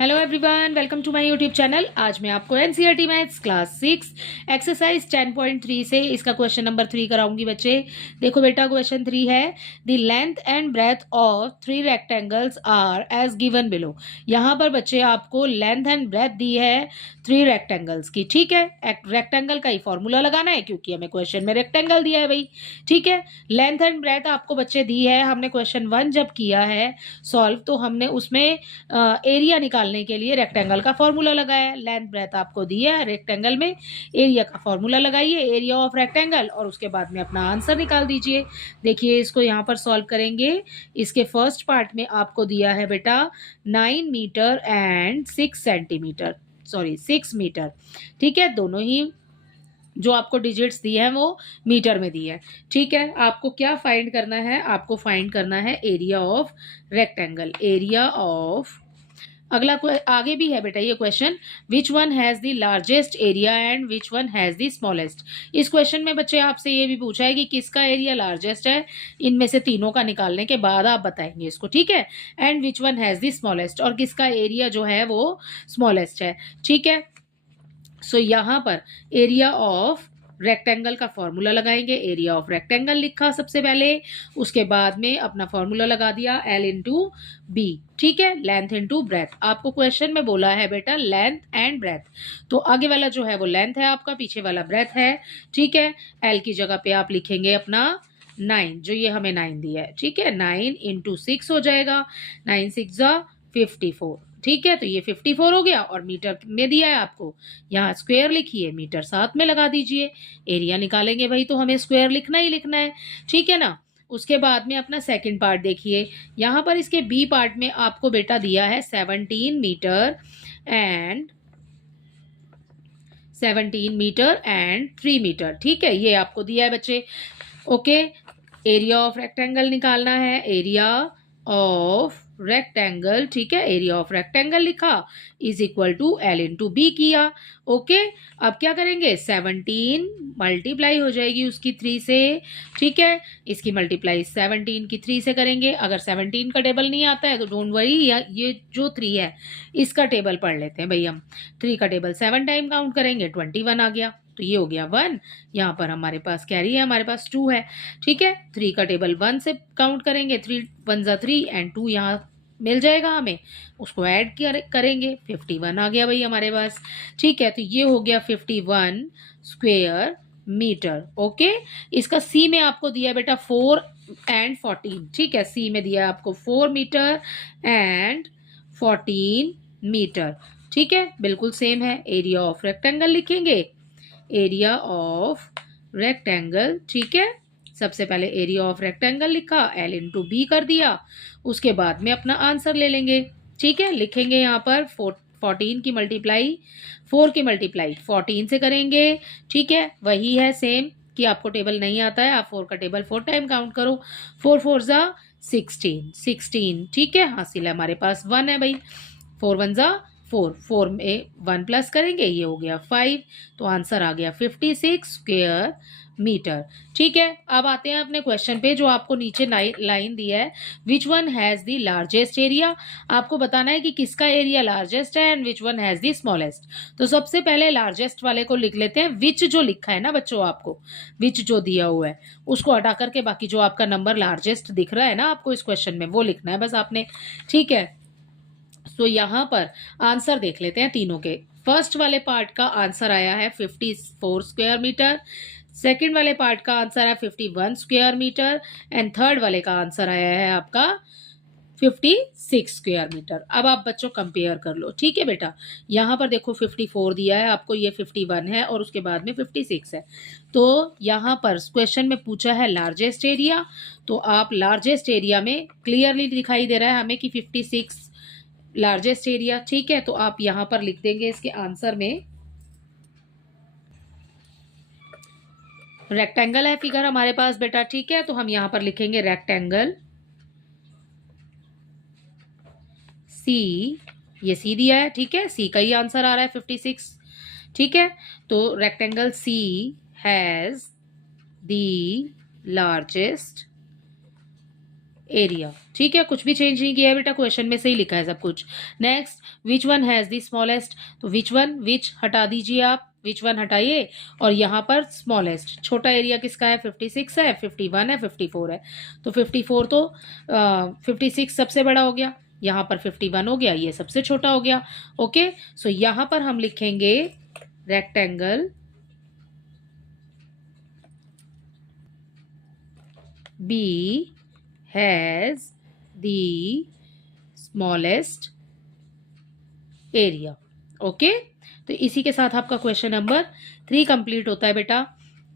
Hello everyone, welcome to my YouTube channel. आज मैं आपको एनसीईआरटी मैथ्स क्लास 6 एक्सरसाइज 10.3 से इसका क्वेश्चन नंबर 3 कराऊंगी बच्चे। देखो बेटा, क्वेश्चन 3 है the length and breadth of 3 rectangles are as given below. यहाँ पर बच्चे आपको लेंथ एंड ब्रेथ दी है 3 रेक्टेंगल्स की। ठीक है, रेक्टेंगल का ही फॉर्मूला लगाना है क्योंकि हमें क्वेश्चन में रेक्टेंगल दिया है भाई। ठीक है, लेंथ एंड ब्रेथ आपको बच्चे दी है। हमने क्वेश्चन 1 जब किया है सॉल्व तो हमने उसमें एरिया निकालने के लिए रेक्टेंगल का फॉर्मूला लगाया। लेंथ ब्रेथ आपको दी है, रेक्टेंगल में एरिया का फॉर्मूला लगाइए, एरिया ऑफ रेक्टेंगल, और उसके बाद में अपना आंसर निकाल दीजिए। देखिए इसको यहाँ पर सॉल्व करेंगे। इसके फर्स्ट पार्ट में आपको दिया है बेटा 9 metre and 6 centimetre, sorry 6 metre. ठीक है, दोनों ही जो आपको डिजिट्स दिए हैं वो मीटर में दिए हैं। ठीक है, आपको क्या फाइंड करना है? आपको फाइंड करना है area of rectangle, area of. अगला आगे भी है बेटा ये question, which one has the largest area and which one has the smallest. इस क्वेश्चन में बच्चे आपसे ये भी पूछा है कि किसका एरिया लार्जेस्ट है, इनमें से तीनों का निकालने के बाद आप बताएंगे इसको। ठीक है, and which one has the smallest, और किसका एरिया जो है वो स्मॉलेस्ट है। ठीक है, सो यहाँ पर एरिया ऑफ रेक्टेंगल का फॉर्मूला लगाएंगे। एरिया ऑफ रेक्टेंगल लिखा सबसे पहले, उसके बाद में अपना फॉर्मूला लगा दिया L इंटू बी। ठीक है, लेंथ इंटू ब्रेथ। आपको क्वेश्चन में बोला है बेटा लेंथ एंड ब्रेथ, तो आगे वाला जो है वो लेंथ है आपका, पीछे वाला ब्रेथ है। ठीक है, L की जगह पे आप लिखेंगे अपना 9, जो ये हमें 9 दिया है। ठीक है, 9 इंटू 6 हो जाएगा, 9 6 जा 54। ठीक है, तो ये 54 हो गया, और मीटर में दिया है आपको, यहाँ स्क्वायर लिखिए, मीटर साथ में लगा दीजिए। एरिया निकालेंगे भाई तो हमें स्क्वायर लिखना ही लिखना है। ठीक है ना, उसके बाद में अपना सेकंड पार्ट देखिए। यहाँ पर इसके बी पार्ट में आपको बेटा दिया है 17 मीटर एंड 3 मीटर। ठीक है, ये आपको दिया है बच्चे। ओके, एरिया ऑफ रेक्टेंगल निकालना है, एरिया ऑफ रेक्टेंगल। ठीक है, एरिया ऑफ रेक्टेंगल लिखा is equal to L into B किया। ओके, अब क्या करेंगे, 17 मल्टीप्लाई हो जाएगी उसकी 3 से। ठीक है, इसकी मल्टीप्लाई 17 की 3 से करेंगे। अगर 17 का टेबल नहीं आता है तो डोंट वरी, ये जो 3 है इसका टेबल पढ़ लेते हैं भाई हम। 3 का टेबल 7 टाइम काउंट करेंगे, 21 आ गया, तो ये हो गया 1। यहाँ पर हमारे पास कैरी है, हमारे पास 2 है। ठीक है, 3 का टेबल 1 से काउंट करेंगे, 3 1 जा 3 एंड 2 यहाँ मिल जाएगा हमें, उसको ऐड करेंगे, 51 आ गया भाई हमारे पास। ठीक है, तो ये हो गया 51 स्क्वेयर मीटर। ओके, इसका सी में आपको दिया बेटा 4 एंड 14। ठीक है, सी में दिया आपको 4 मीटर एंड 14 मीटर। ठीक है, बिल्कुल सेम है। एरिया ऑफ रेक्टेंगल लिखेंगे, एरिया ऑफ रेक्टेंगल। ठीक है, सबसे पहले एरिया ऑफ रेक्टेंगल लिखा, L इंटू बी कर दिया, उसके बाद में अपना आंसर ले लेंगे। ठीक है, लिखेंगे यहाँ पर 14 की मल्टीप्लाई 4 की मल्टीप्लाई 14 से करेंगे। ठीक है, वही है सेम कि आपको टेबल नहीं आता है, आप 4 का टेबल 4 टाइम काउंट करो, 4 4 जा 16। ठीक है, हासिल है हमारे पास 1 है भाई, 4 1 जा 4, 4 में 1 प्लस करेंगे, ये हो गया 5, तो आंसर आ गया 56 स्क्वेयर मीटर। ठीक है, अब आते हैं अपने क्वेश्चन पे, जो आपको नीचे लाइन दिया है, which one has the largest area. आपको बताना है कि किसका एरिया लार्जेस्ट है and which one has the smallest. तो सबसे पहले लार्जेस्ट वाले को लिख लेते हैं। विच जो लिखा है ना बच्चों, आपको विच जो दिया हुआ है उसको हटा करके बाकी जो आपका नंबर लार्जेस्ट दिख रहा है ना आपको इस क्वेश्चन में, वो लिखना है बस आपने। ठीक है, तो यहाँ पर आंसर देख लेते हैं तीनों के। फर्स्ट वाले पार्ट का आंसर आया है 54 स्क्वायर मीटर, सेकंड वाले पार्ट का आंसर है 51 स्क्वायर मीटर, एंड थर्ड वाले का आंसर आया है आपका 56 स्क्वायर मीटर। अब आप बच्चों कंपेयर कर लो। ठीक है बेटा, यहाँ पर देखो 54 दिया है आपको, ये 51 है और उसके बाद में 56 है। तो यहाँ पर क्वेश्चन में पूछा है लार्जेस्ट एरिया, तो आप लार्जेस्ट एरिया में क्लियरली दिखाई दे रहा है हमें कि 56 लार्जेस्ट एरिया। ठीक है, तो आप यहां पर लिख देंगे इसके आंसर में, रेक्टेंगल है फिगर हमारे पास बेटा। ठीक है, तो हम यहां पर लिखेंगे रेक्टेंगल सी, ये सी दिया है। ठीक है, सी का ही आंसर आ रहा है 56। ठीक है, तो rectangle C has the largest area. ठीक है, कुछ भी चेंज नहीं किया है बेटा, क्वेश्चन में सही लिखा है सब कुछ। Next, which one has the smallest, तो विच वन, विच हटा दीजिए आप, विच वन हटाइए, और यहाँ पर स्मॉलेस्ट, छोटा एरिया किसका है, 56 है, 51 है, 54 है, तो 54 तो 56 सबसे बड़ा हो गया, यहाँ पर 51 हो गया, ये सबसे छोटा हो गया। ओके, सो यहाँ पर हम लिखेंगे rectangle B has the smallest area. Okay, तो इसी के साथ आपका क्वेश्चन नंबर 3 कंप्लीट होता है बेटा।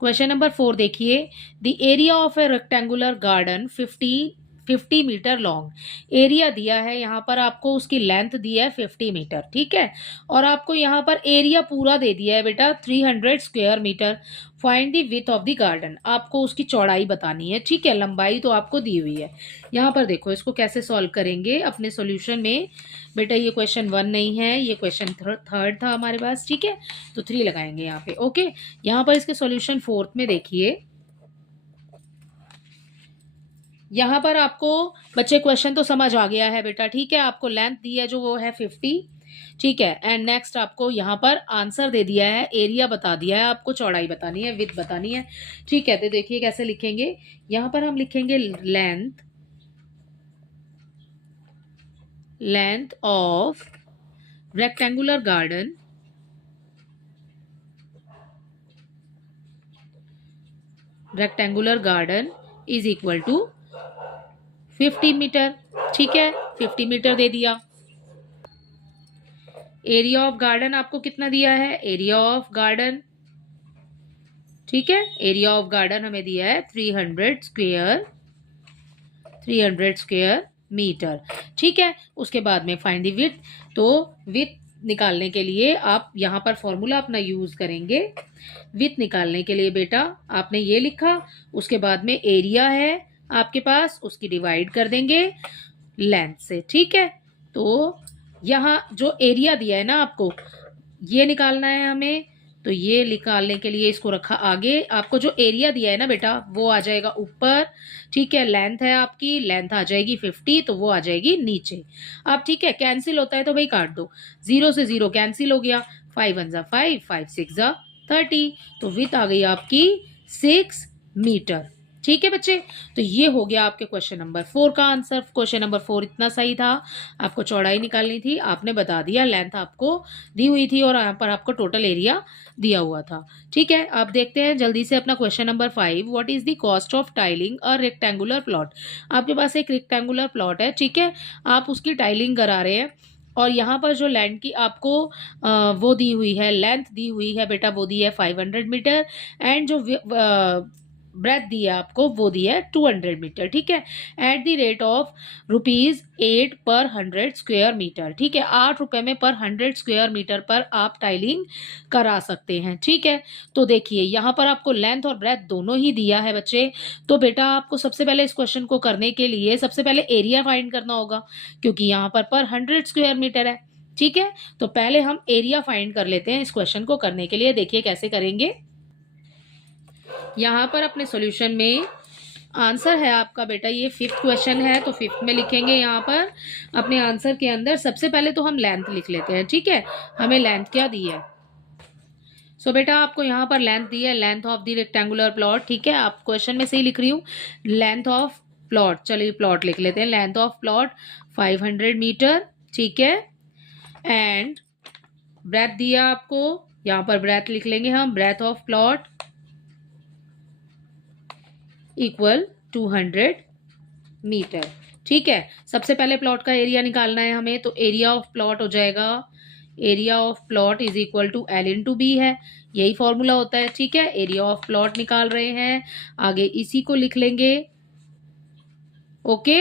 क्वेश्चन नंबर 4 देखिए, the area of a rectangular garden 50 metre long. Area दिया है यहाँ पर आपको, उसकी लेंथ दी है 50 मीटर, ठीक है, और आपको यहाँ पर एरिया पूरा दे दिया है बेटा 300 square metre. Find the width of the garden, आपको उसकी चौड़ाई बतानी है, ठीक है, लंबाई तो आपको दी हुई है। यहाँ पर देखो इसको कैसे सॉल्व करेंगे अपने सॉल्यूशन में। बेटा ये क्वेश्चन 1 नहीं है, ये क्वेश्चन थर्ड था हमारे पास, ठीक है, तो 3 लगाएंगे यहाँ पे। ओके, यहाँ पर इसके सॉल्यूशन 4th में देखिए, यहाँ पर आपको बच्चे क्वेश्चन तो समझ आ गया है बेटा, ठीक है, आपको लेंथ दी है जो वो है 50, ठीक है, एंड नेक्स्ट आपको यहाँ पर आंसर दे दिया है, एरिया बता दिया है, आपको चौड़ाई बतानी है, विड्थ बतानी है, ठीक है। तो देखिए कैसे लिखेंगे, यहाँ पर हम लिखेंगे length of rectangular garden is equal to 50 metre, ठीक है, 50 मीटर दे दिया। एरिया ऑफ गार्डन आपको कितना दिया है, एरिया ऑफ गार्डन, ठीक है, एरिया ऑफ गार्डन हमें दिया है 300 स्क्वायर मीटर, ठीक है। उसके बाद में फाइंड द विड्थ, तो विड्थ निकालने के लिए आप यहाँ पर फॉर्मूला अपना यूज करेंगे। विड्थ निकालने के लिए बेटा आपने ये लिखा, उसके बाद में एरिया है आपके पास, उसकी डिवाइड कर देंगे लेंथ से, ठीक है। तो यहाँ जो एरिया दिया है ना आपको, ये निकालना है हमें, तो ये निकालने के लिए इसको रखा आगे। आपको जो एरिया दिया है ना बेटा वो आ जाएगा ऊपर, ठीक है, लेंथ है आपकी, लेंथ आ जाएगी 50, तो वो आ जाएगी नीचे। अब ठीक है, कैंसिल होता है तो भाई काट दो, 0 से 0 कैंसिल हो गया, 5 1 जा 5, 5 6 जा 30, तो विड्थ आ गई आपकी 6 मीटर, ठीक है बच्चे। तो ये हो गया आपके क्वेश्चन नंबर 4 का आंसर। क्वेश्चन नंबर 4 इतना सही था, आपको चौड़ाई निकालनी थी, आपने बता दिया, लेंथ आपको दी हुई थी और यहाँ पर आपको टोटल एरिया दिया हुआ था, ठीक है। आप देखते हैं जल्दी से अपना question number 5, what is the cost of tiling a rectangular plot. आपके पास एक रेक्टेंगुलर प्लॉट है, ठीक है, आप उसकी टाइलिंग करा रहे हैं, और यहाँ पर जो लैंड की आपको वो दी हुई है, लेंथ दी हुई है बेटा, वो दी है 500 मीटर, एंड जो ब्रेथ दी है आपको वो दी है 200 मीटर, ठीक है, एट द रेट ऑफ ₹8 पर 100 स्क्वायर मीटर, ठीक है, 8 रुपए में पर 100 स्क्वायर मीटर पर आप टाइलिंग करा सकते हैं, ठीक है। तो देखिए यहाँ पर आपको लेंथ और ब्रेथ दोनों ही दिया है बच्चे, तो बेटा आपको सबसे पहले इस क्वेश्चन को करने के लिए सबसे पहले एरिया फाइंड करना होगा, क्योंकि यहाँ पर 100 स्क्वायर मीटर है, ठीक है। तो पहले हम एरिया फाइंड कर लेते हैं इस क्वेश्चन को करने के लिए। देखिए कैसे करेंगे, यहाँ पर अपने सॉल्यूशन में आंसर है आपका बेटा, ये 5th क्वेश्चन है, तो 5th में लिखेंगे यहाँ पर अपने आंसर के अंदर। सबसे पहले तो हम लेंथ लिख लेते हैं, ठीक है, हमें लेंथ क्या दी है, सो बेटा आपको यहाँ पर लेंथ दी है, length of the rectangular plot, ठीक है, आप क्वेश्चन में सही लिख रही हूँ, लेंथ ऑफ प्लॉट, चलिए प्लॉट लिख लेते हैं, लेंथ ऑफ प्लॉट 500 मीटर, ठीक है, एंड ब्रेथ दिया आपको, यहाँ पर ब्रेथ लिख लेंगे हम, breadth of plot equal 200 metre, ठीक है। सबसे पहले प्लॉट का एरिया निकालना है हमें, तो एरिया ऑफ प्लॉट हो जाएगा, area of plot is equal to L/B है, यही फॉर्मूला होता है, ठीक है। एरिया ऑफ प्लॉट निकाल रहे हैं, आगे इसी को लिख लेंगे, ओके।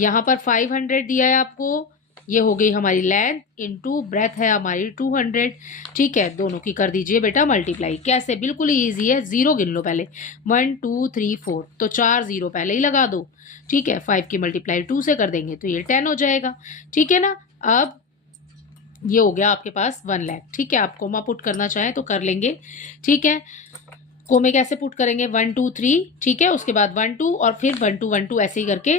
यहाँ पर 500 दिया है आपको, ये हो गई हमारी लेंथ, इनटू ब्रेथ है हमारी 200, ठीक है, दोनों की कर दीजिए बेटा मल्टीप्लाई। कैसे, बिल्कुल ही ईजी है, 0 गिन लो पहले, 1 2 3 4, तो 4 0 पहले ही लगा दो, ठीक है, 5 की मल्टीप्लाई 2 से कर देंगे तो ये 10 हो जाएगा, ठीक है ना। अब ये हो गया आपके पास 1 लाख, ठीक है, आप कोमा पुट करना चाहें तो कर लेंगे, ठीक है। को में कैसे पुट करेंगे 1 2 3, ठीक है, उसके बाद 1 2 और फिर 1 2 1 2 ऐसे ही करके,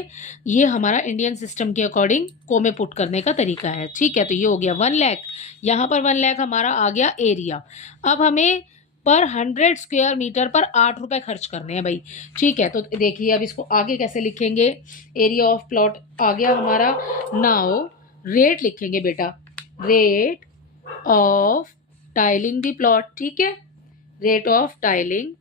ये हमारा इंडियन सिस्टम के अकॉर्डिंग को में पुट करने का तरीका है, ठीक है। तो ये हो गया 1 लाख, यहाँ पर 1 लाख हमारा आ गया एरिया। अब हमें पर 100 स्क्वायर मीटर पर 8 रुपए खर्च करने हैं भाई, ठीक है। तो देखिए अब इसको आगे कैसे लिखेंगे, एरिया ऑफ प्लॉट आ गया हमारा। नाउ रेट लिखेंगे बेटा, rate of tiling the plot, ठीक है, rate of tiling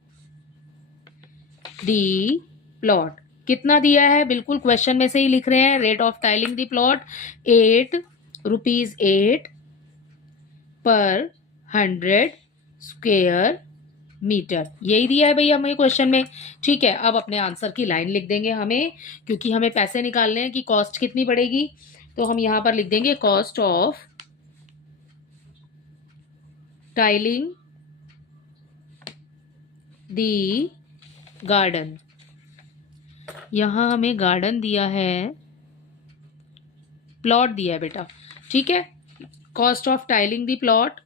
the plot कितना दिया है, बिल्कुल क्वेश्चन में से ही लिख रहे हैं। Rate of tiling the plot 8 rupees 8 पर 100 स्क्वेयर मीटर, यही दिया है भैया हमें क्वेश्चन में, ठीक है। अब अपने आंसर की लाइन लिख देंगे हमें, क्योंकि हमें पैसे निकालने हैं कि कॉस्ट कितनी पड़ेगी। तो हम यहां पर लिख देंगे cost of tiling the garden. यहां हमें गार्डन दिया है, प्लॉट दिया है बेटा, ठीक है। Cost of tiling the plot,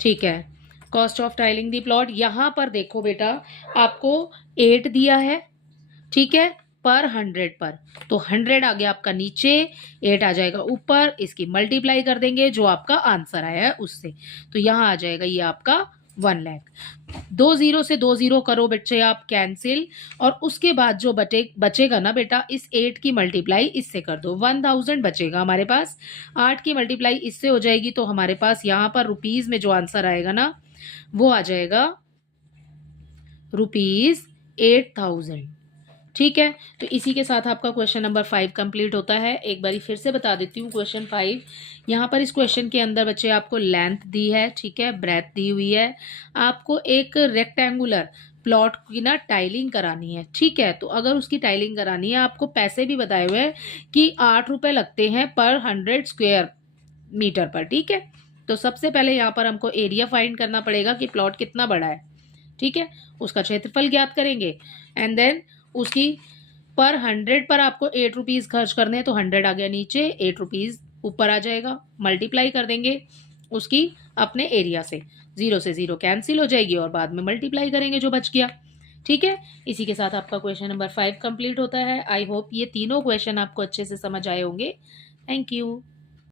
ठीक है, cost of tiling the plot. यहां पर देखो बेटा आपको 8 दिया है, ठीक है, पर 100 पर, तो 100 आ गया आपका नीचे, 8 आ जाएगा ऊपर, इसकी मल्टीप्लाई कर देंगे जो आपका आंसर आया है उससे, तो यहां आ जाएगा ये आपका 1 लाख। 2 0 से 2 0 करो बच्चे आप कैंसिल, और उसके बाद जो बचेगा ना बेटा, इस 8 की मल्टीप्लाई इससे कर दो, 1000 बचेगा हमारे पास। 8 की मल्टीप्लाई इससे हो जाएगी तो हमारे पास यहाँ पर रुपीज में जो आंसर आएगा ना वो आ जाएगा रुपीज 8000, ठीक है। तो इसी के साथ आपका क्वेश्चन नंबर 5 कंप्लीट होता है। एक बारी फिर से बता देती हूँ क्वेश्चन 5। यहाँ पर इस क्वेश्चन के अंदर बच्चे आपको लेंथ दी है, ठीक है, ब्रेथ दी हुई है, आपको एक रेक्टेंगुलर प्लॉट की ना टाइलिंग करानी है, ठीक है। तो अगर उसकी टाइलिंग करानी है, आपको पैसे भी बताए हुए हैं कि 8 रुपए लगते हैं पर 100 स्क्वेयर मीटर पर, ठीक है। तो सबसे पहले यहाँ पर हमको एरिया फाइंड करना पड़ेगा कि प्लॉट कितना बड़ा है, ठीक है, उसका क्षेत्रफल ज्ञात करेंगे, एंड देन उसकी पर 100 पर आपको 8 रुपीज खर्च करने हैं, तो 100 आ गया नीचे, 8 रुपीज ऊपर आ जाएगा, मल्टीप्लाई कर देंगे उसकी अपने एरिया से, 0 से 0 कैंसिल हो जाएगी और बाद में मल्टीप्लाई करेंगे जो बच गया, ठीक है। इसी के साथ आपका क्वेश्चन नंबर 5 कंप्लीट होता है। आई होप ये तीनों क्वेश्चन आपको अच्छे से समझ आए होंगे। Thank you.